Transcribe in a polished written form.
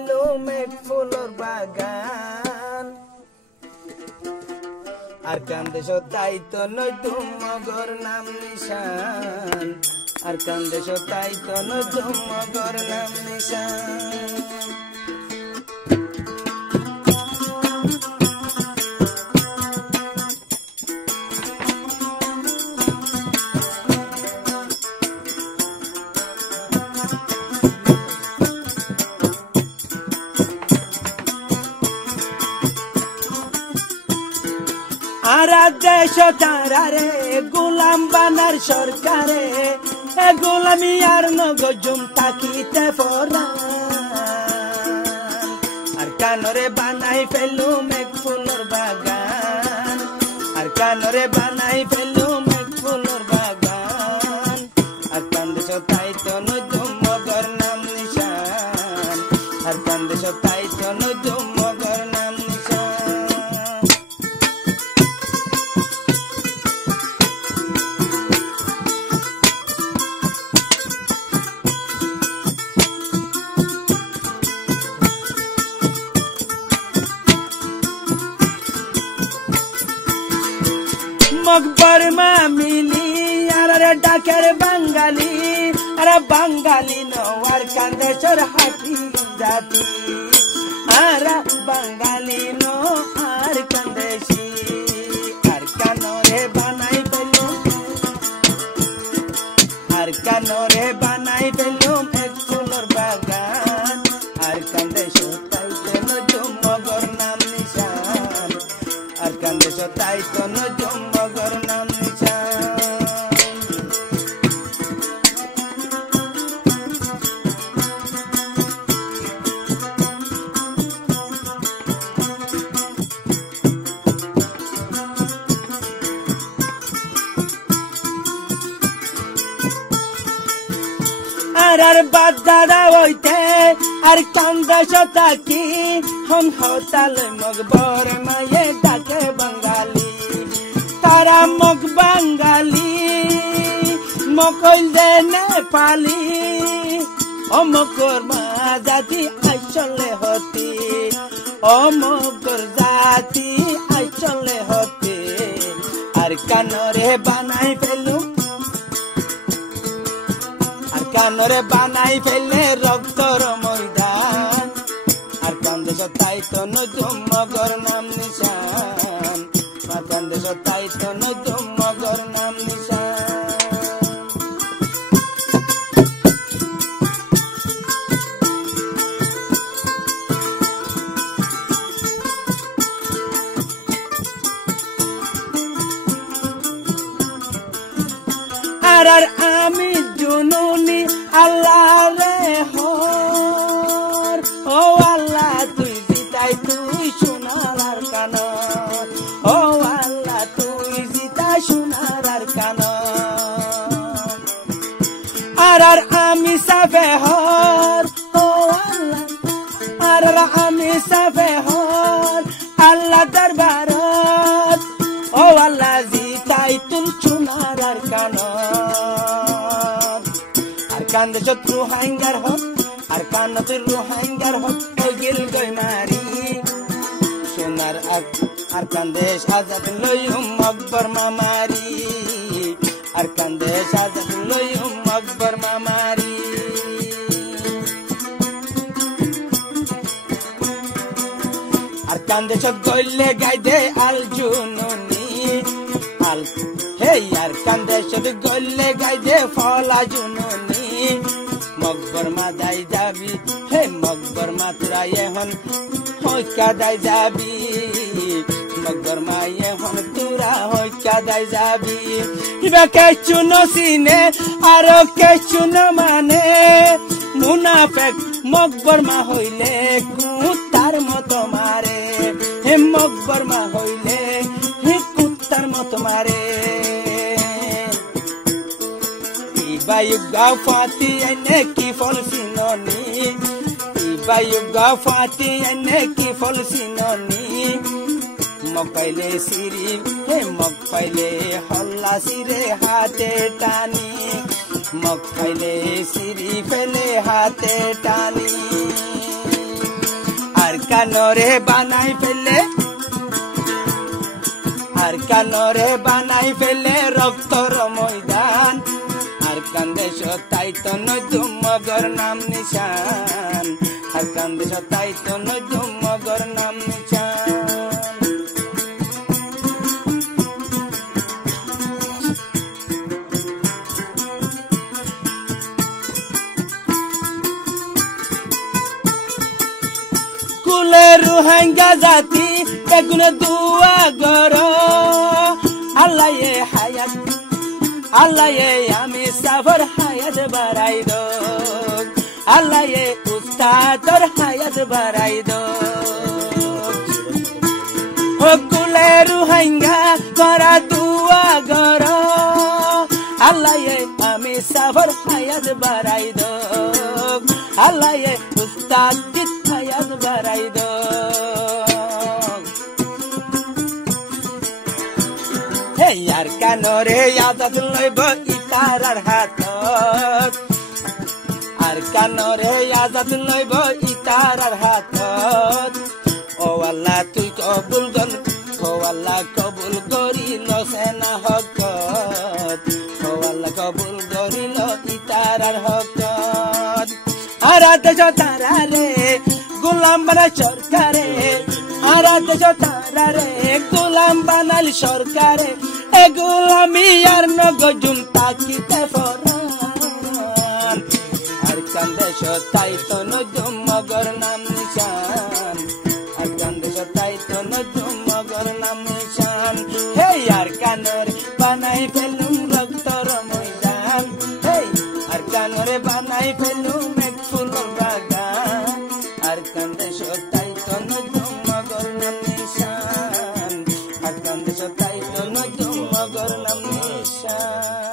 মেঘ ফুলর বাগান আর কান্দে সতাই তো নতুন মগর নাম নিশান আর কান্দে সতাই তো নতুন মগর নাম নিশান আর দেশ তারারে গোলাম বানার সরকারে গোলামি আর নগজুম থাকিতে পরান আর কানরে বানাই ফেলুম এক ফুলর বাগান আর কানরে বানাই ফেলুম এক ফুলর বাগান আর কান্দে সতাই তো নতুন মগর নাম নিশান আর কান্দে সতাই তো নতুন মগর নাম নিশান মকবর মা মিলি আর ডাকের বাঙালি আর বাঙালি নওয়ার কান্দেশ্বর হাতি জাতি আর বাঙালি নো আর কান্দেশি আর কানরে বানাই পেলুম আর কানরে বানাই পেলুম এক ফুলর বাগান আর কান্দেশ্বর তাই তো নতুন মগর নাম নিশান আর কান্দেশ্বর তাই তো নতুন মগর নাম নিশান আর বাদাদা হইতে আর কান্দেশ্বর থাকি হম হতালে মকবর মায়ে ডাকে বাঙালি তারা মগ বাঙালি মকইল দে নেপালি ও মকর মা জাতি আইচলে হতি ও মকর জাতি আইচলে হতি আর কানরে বানাই ফেলুম আর কানরে বানাই ফেলে রক্তর ময়দান আর কান্দেশ্বর তাই তো নতুন মগর নাম নিশান আর কান্দেশ্বর তাই তো নতুন মগর নাম নিশান আর আমি জুনুনি আল্লাহ রে হর ও আল্লাহ তুই জিতাই তুই সোনার কান ও আল্লাহ তুই জিতা সোনার কান আর আমি সাফে হর ও আল্লাহ আর আমি সাফে হর আল্লাহ দরবারত ও আল্লাহ জিতাই তুই সোনার কান কান্দেশ্বর রোহাঙ্গার হক আর কানত রোহাঙ্গার হক গিল গই মারি সোনার আর কান্দেশ আজাদ লইম মকবর মামারি আর কান্দেশ আজাদ লইম মকবর মামারি আর কান্দেশ্বর গইলে গাইদে আল জুনুনি আল হে আর কান্দেশ্বর গইলে গাইদে ফলা জুনুনি মকবর মা দাই যাবি হে মকবর মা তোরা এখন হইকা দাই যাবি মকবর মা এখন তোরা হইকা দাই যাবি এবার কেচু নসিনে আরো কেচু ন মানে মুনাফেক মকবর মা হইলে কুত্তার মতো মারে হে মকবর মা হইলে হে কুত্তার মতো মারে Ibayuga fati ene ki fol sinoni Ibayuga fati ene ki fol sinoni Mokpaile siri he mokpaile holla sire hate tani Mokpaile siri fele hate tani কানরে বানাই ফেলে আর কানরে বানাই ফেলে রক্তর ময়দান আর কান্দে সতাই তো নজুম মগর নাম নিশান আর কান্দে সতাই তো নজুম মগর নাম নিশান কুলে রোহিঙ্গা জাতি বেগুনে দুয়া গর আল্লাহ এ হায়াত আল্লাহ এ আমি সাফর হায়াত বাড়াই দো আল্লাহ এ উস্তাদর হায়াত বাড়াই দো ও কুলে রোহিঙ্গা করা দুয়া গর আল্লাহ এ আমি সাফর হায়াত বাড়াই দো আল্লাহ এ উস্তাদ হায়াত বাড়াই দো হে আর কানরে আজাদ লইব ইতারার হাতত আর কানরে আজাদ লইব ইতারার হাতত ও আল্লাহ তুই কবুল গল ও আল্লাহ কবুল করিল সেনা হকত ও আল্লাহ কবুল করিল ইতারার হকত আর দেশ তারা রে গোলাম বানাই সরকারে আর দেশ তারা রে গোলাম বানাল সরকারে এ গোলামি আর নগজুম তাকিতে ফরান আর কান্দে সতাই তো নজুম মগর নাম নিশান আর কান্দে সতাই তো নজুম মগর নাম নিশান হে আর কানরে বানাই ফেলুম রক্তর ময়দান হে আর কানরে বানাই ফেলুম এক ফুলের বাগান আর কান্দে সতাই তো নজুম মগর নাম নিশান আর কান্দে সতাই তো নজুম মগর নাম নিশান